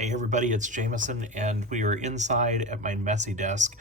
Hey everybody, it's Jamaison, and we are inside at my messy desk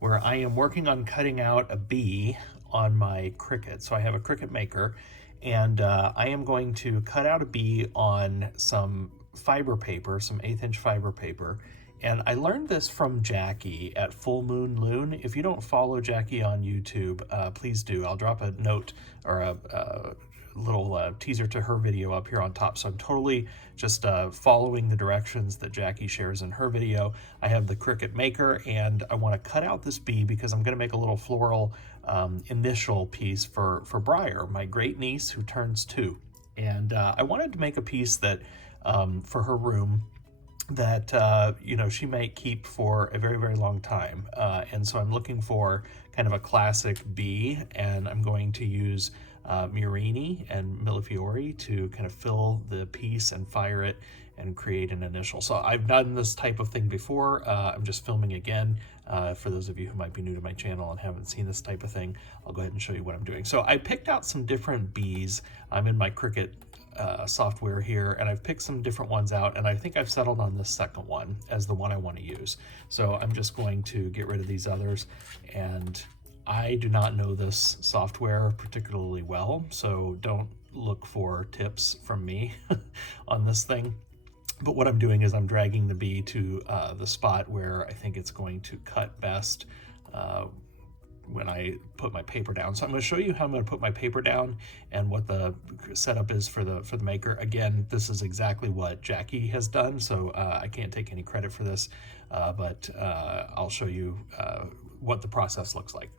where I am working on cutting out a bee on my Cricut. So I have a Cricut maker, and I am going to cut out a bee on some fiber paper, some 1/8" fiber paper. And I learned this from Jackie at Full Moon Loon. If you don't follow Jackie on YouTube, please do. I'll drop a note or a little teaser to her video up here on top. So I'm totally just following the directions that Jackie shares in her video. I have the Cricut maker, and I want to cut out this bee because I'm going to make a little floral initial piece for Briar, my great niece who turns 2. And I wanted to make a piece that for her room that you know, she might keep for a very, very long time. And so I'm looking for kind of a classic bee, and I'm going to use Murrini and Millefiori to kind of fill the piece and fire it and create an initial. So I've done this type of thing before. I'm just filming again. For those of you who might be new to my channel and haven't seen this type of thing, I'll go ahead and show you what I'm doing. So I picked out some different bees. I'm in my Cricut software here, and I've picked some different ones out, and I think I've settled on this second one as the one I want to use. So I'm just going to get rid of these others, and I do not know this software particularly well, so don't look for tips from me on this thing. But what I'm doing is I'm dragging the bee to the spot where I think it's going to cut best when I put my paper down. So I'm going to show you how I'm going to put my paper down and what the setup is for the maker. Again, this is exactly what Jackie has done, so I can't take any credit for this, but I'll show you what the process looks like.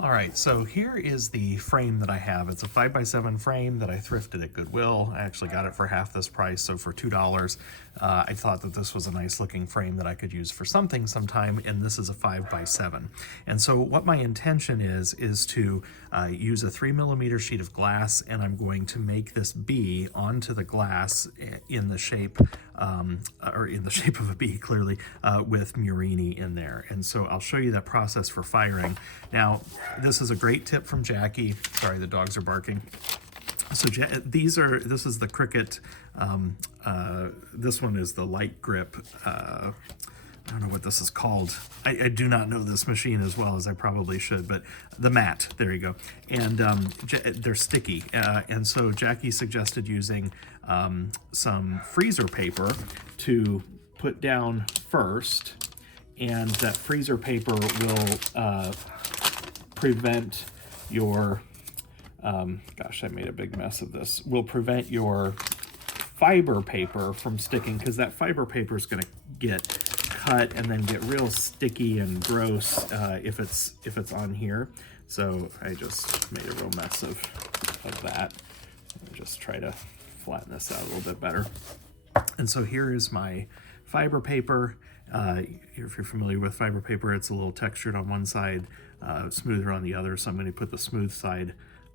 All right, so here is the frame that I have. It's a 5x7 frame that I thrifted at Goodwill. I actually got it for half this price, so for $2. I thought that this was a nice looking frame that I could use for something sometime, and this is a 5x7. And so what my intention is to use a 3mm sheet of glass, and I'm going to make this bee onto the glass in the shape, or in the shape of a bee, clearly, with Murrini in there. And so I'll show you that process for firing. Now, this is a great tip from Jackie. Sorry, the dogs are barking. So this is the Cricut, this one is the light grip, I don't know what this is called. I do not know this machine as well as I probably should, but the mat, there you go. And they're sticky. And so Jackie suggested using some freezer paper to put down first, and that freezer paper will prevent your, gosh, I made a big mess of this, will prevent your fiber paper from sticking, because that fiber paper is going to get cut and then get real sticky and gross if it's on here. So I just made a real mess of that. I'll just try to flatten this out a little bit better. And so here is my fiber paper. If you're familiar with fiber paper, it's a little textured on one side, smoother on the other. So I'm going to put the smooth side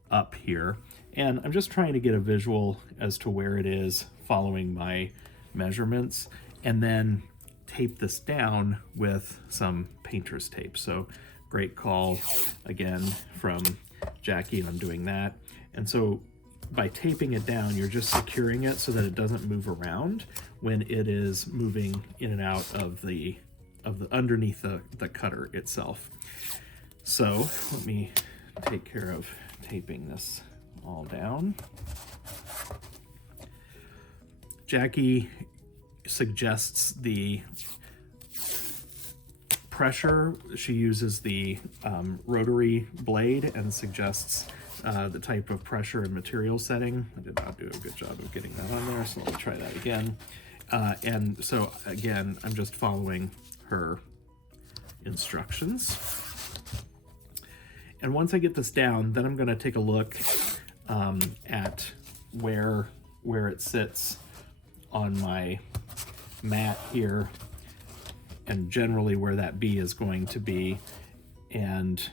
up here. And I'm just trying to get a visual as to where it is following my measurements, and then tape this down with some painter's tape. So great call again from Jackie, and I'm doing that. And so by taping it down, you're just securing it so that it doesn't move around when it is moving in and out of the underneath the cutter itself. So let me take care of taping this all down. Jackie suggests the pressure. She uses the rotary blade and suggests the type of pressure and material setting. I did not do a good job of getting that on there, so let me try that again. And so again, I'm just following her instructions. And once I get this down, then I'm going to take a look at where it sits on my mat here, and generally where that bee is going to be. And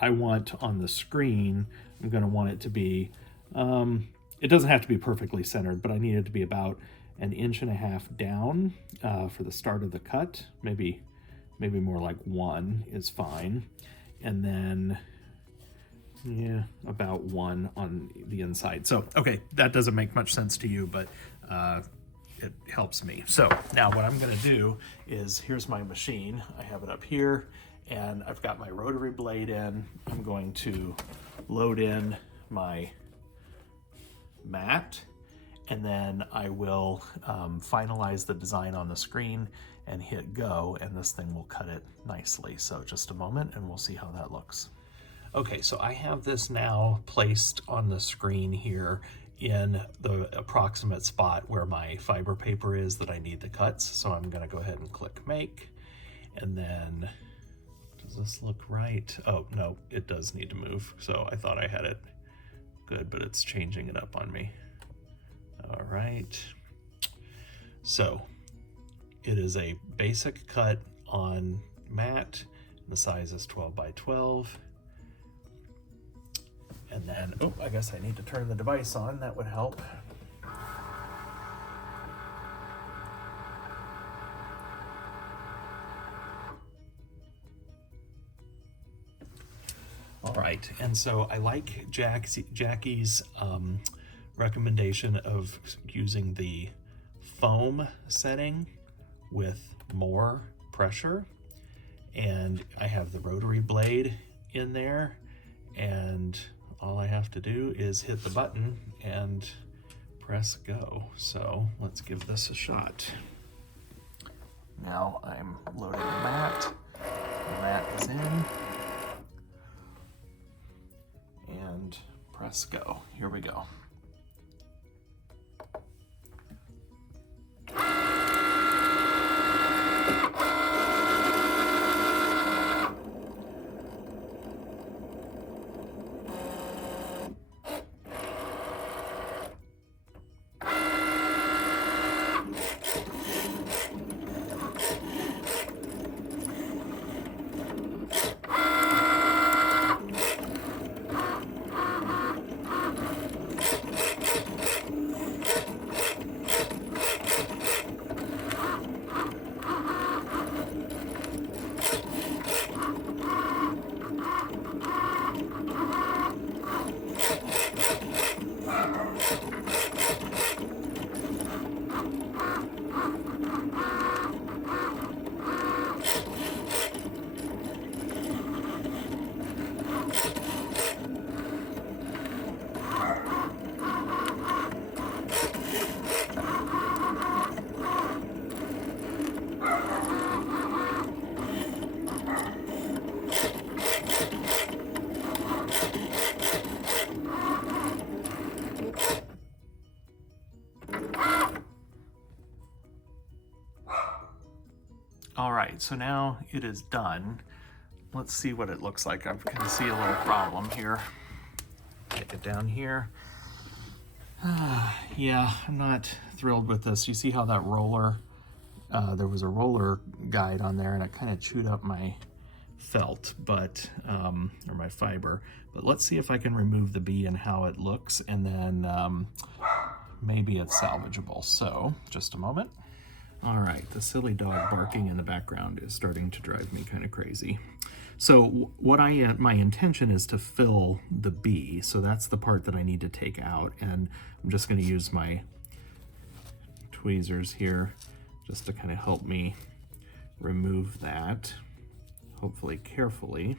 I want on the screen, I'm going to want it to be, it doesn't have to be perfectly centered, but I need it to be about 1.5 inches down for the start of the cut. Maybe more like 1 is fine. And then, yeah, about 1 on the inside. So, okay, that doesn't make much sense to you, but it helps me. So now what I'm gonna do is, here's my machine. I have it up here and I've got my rotary blade in. I'm going to load in my mat, and then I will finalize the design on the screen and hit go, and this thing will cut it nicely. So just a moment and we'll see how that looks. Okay, so I have this now placed on the screen here in the approximate spot where my fiber paper is that I need the cuts. So I'm gonna go ahead and click make, and then, does this look right? Oh, no, it does need to move. So I thought I had it good, but it's changing it up on me. All right, so it is a basic cut on mat. The size is 12 by 12. And then, oh, I guess I need to turn the device on. That would help. All right, and so I like Jackie's recommendation of using the foam setting with more pressure. And I have the rotary blade in there, and all I have to do is hit the button and press go. So let's give this a shot. Now I'm loading the mat. The mat is in. And press go. Here we go. All right, so now it is done. Let's see what it looks like. I can see a little problem here. Get it down here. Yeah, I'm not thrilled with this. You see how that roller, there was a roller guide on there and it kind of chewed up my felt, but, or my fiber. But let's see if I can remove the bee and how it looks, and then maybe it's salvageable. So just a moment. All right, the silly dog barking in the background is starting to drive me kind of crazy. So what my intention is to fill the bee. So that's the part that I need to take out. And I'm just gonna use my tweezers here just to kind of help me remove that, hopefully carefully.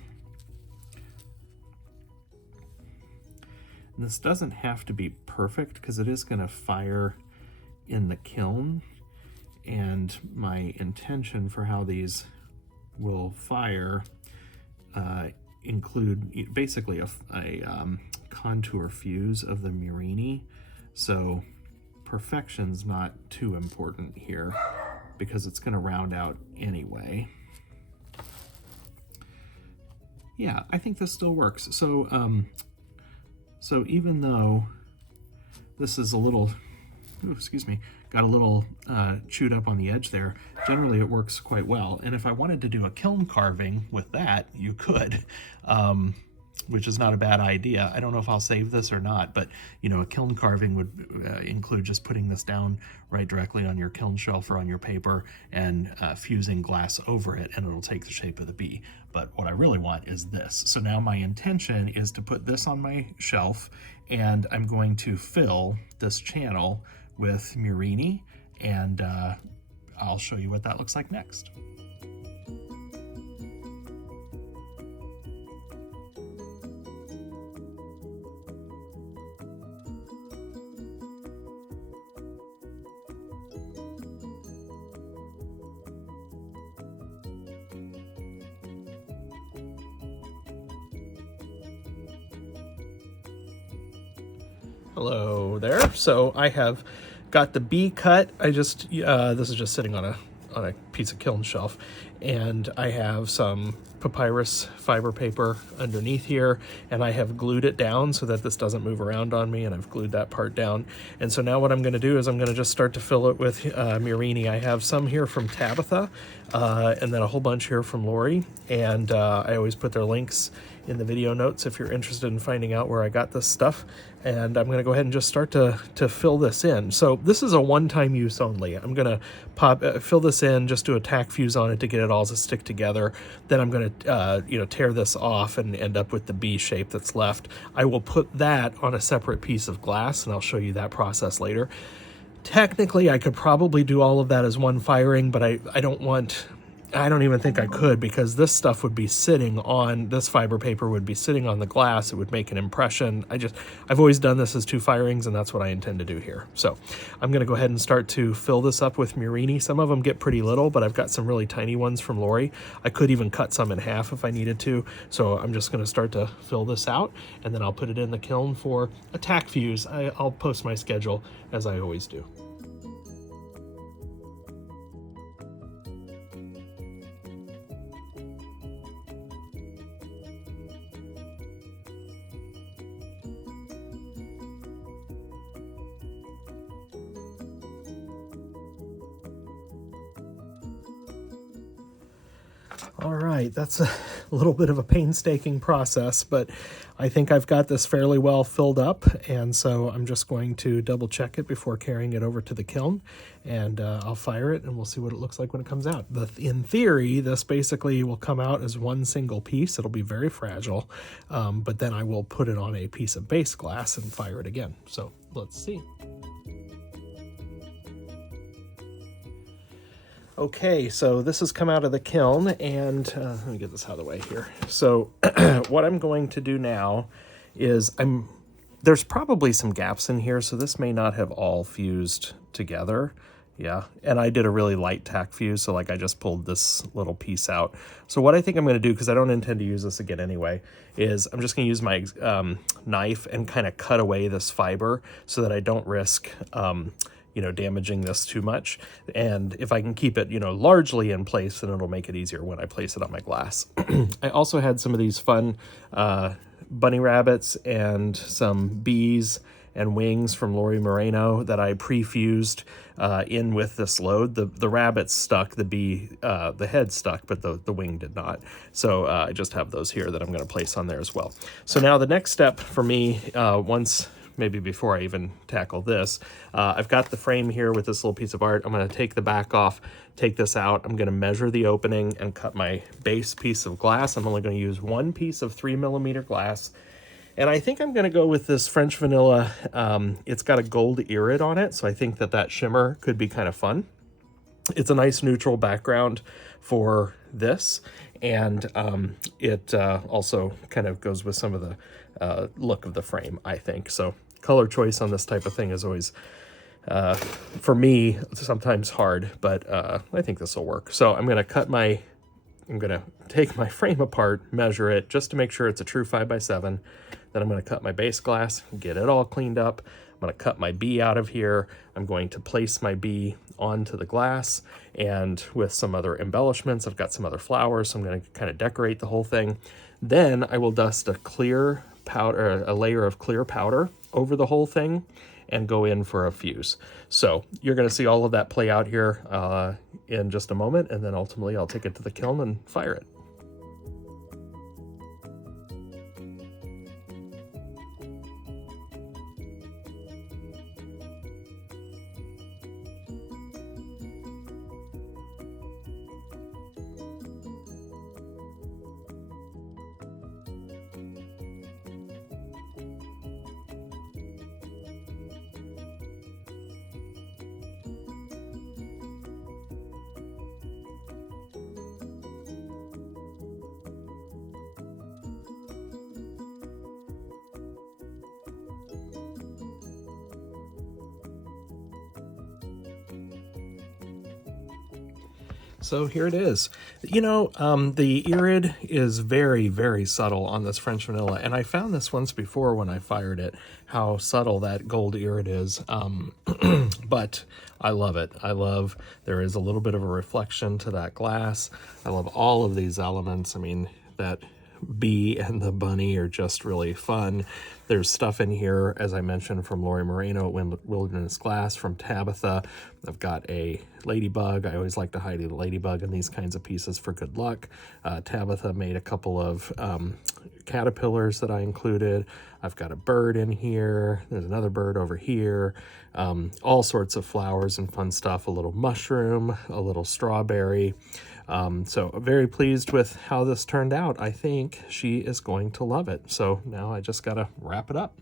And this doesn't have to be perfect because it is gonna fire in the kiln. And my intention for how these will fire include basically a contour fuse of the Murrini. So perfection's not too important here because it's going to round out anyway. Yeah, I think this still works. So so even though this is a little, excuse me, got a little chewed up on the edge there, generally it works quite well. And if I wanted to do a kiln carving with that, you could, which is not a bad idea. I don't know if I'll save this or not, but you know, a kiln carving would include just putting this down right directly on your kiln shelf or on your paper and fusing glass over it, and it'll take the shape of the bee. But what I really want is this. So now my intention is to put this on my shelf, and I'm going to fill this channel with Murrini and I'll show you what that looks like next. Hello there. So I have got the bee cut. I just this is just sitting on a piece of kiln shelf, and I have some papyrus fiber paper underneath here, and I have glued it down so that this doesn't move around on me, and I've glued that part down. And so now what I'm going to do is I'm going to just start to fill it with Murrini. I have some here from Tabitha, and then a whole bunch here from Lori, and I always put their links in the video notes if you're interested in finding out where I got this stuff. And I'm going to go ahead and just start to fill this in. So this is a one-time use only. I'm going to fill this in, just do a tack fuse on it to get it all to stick together. Then I'm going to tear this off and end up with the B shape that's left. I will put that on a separate piece of glass, and I'll show you that process later. Technically, I could probably do all of that as one firing, but I don't even think I could, because this stuff would be sitting on, this fiber paper would be sitting on the glass. It would make an impression. I've always done this as two firings, and that's what I intend to do here. So I'm going to go ahead and start to fill this up with Murrini. Some of them get pretty little, but I've got some really tiny ones from Lori. I could even cut some in half if I needed to. So I'm just going to start to fill this out, and then I'll put it in the kiln for a tack fuse. I'll post my schedule as I always do. All right, that's a little bit of a painstaking process, but I think I've got this fairly well filled up, and so I'm just going to double check it before carrying it over to the kiln, and I'll fire it and we'll see what it looks like when it comes out. In theory, this basically will come out as one single piece. It'll be very fragile, but then I will put it on a piece of base glass and fire it again. So let's see. Okay, so this has come out of the kiln, and let me get this out of the way here. So what I'm going to do now is there's probably some gaps in here, so this may not have all fused together. Yeah, and I did a really light tack fuse, so like I just pulled this little piece out. So what I think I'm going to do, because I don't intend to use this again anyway, is I'm just going to use my knife and kind of cut away this fiber so that I don't risk damaging this too much. And if I can keep it, largely in place, then it'll make it easier when I place it on my glass. I also had some of these fun bunny rabbits and some bees and wings from Lori Moreno that I pre-fused in with this load. The rabbits stuck, the head stuck, but the wing did not. So I just have those here that I'm going to place on there as well. So now the next step for me, maybe before I even tackle this, I've got the frame here with this little piece of art. I'm going to take the back off, take this out. I'm going to measure the opening and cut my base piece of glass. I'm only going to use one piece of 3mm glass. And I think I'm going to go with this French vanilla. It's got a gold irid on it, so I think that shimmer could be kind of fun. It's a nice neutral background for this, and it also kind of goes with some of the look of the frame, I think. So color choice on this type of thing is always, for me, sometimes hard, but I think this will work. So I'm going to take my frame apart, measure it just to make sure it's a true 5x7. Then I'm going to cut my base glass, get it all cleaned up. I'm going to cut my bee out of here. I'm going to place my bee onto the glass, and with some other embellishments, I've got some other flowers, so I'm going to kind of decorate the whole thing. Then I will dust a clear powder, a layer of clear powder over the whole thing, and go in for a fuse. So you're going to see all of that play out here in just a moment, and then ultimately I'll take it to the kiln and fire it. So here it is. You know, the irid is very, very subtle on this French vanilla, and I found this once before when I fired it, how subtle that gold irid is, but I love it. There is a little bit of a reflection to that glass. I love all of these elements. I mean, that bee and the bunny are just really fun. There's stuff in here, as I mentioned, from Lori Moreno at Wilderness Glass, from Tabitha. I've got a ladybug. I always like to hide a ladybug in these kinds of pieces for good luck. Tabitha made a couple of caterpillars that I included. I've got a bird in here. There's another bird over here. All sorts of flowers and fun stuff. A little mushroom, a little strawberry. So very pleased with how this turned out. I think she is going to love it. So now I just got to wrap it up.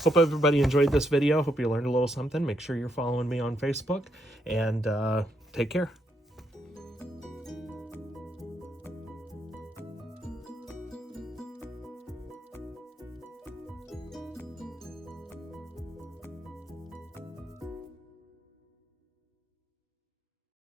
Hope everybody enjoyed this video. Hope you learned a little something. Make sure you're following me on Facebook, and take care.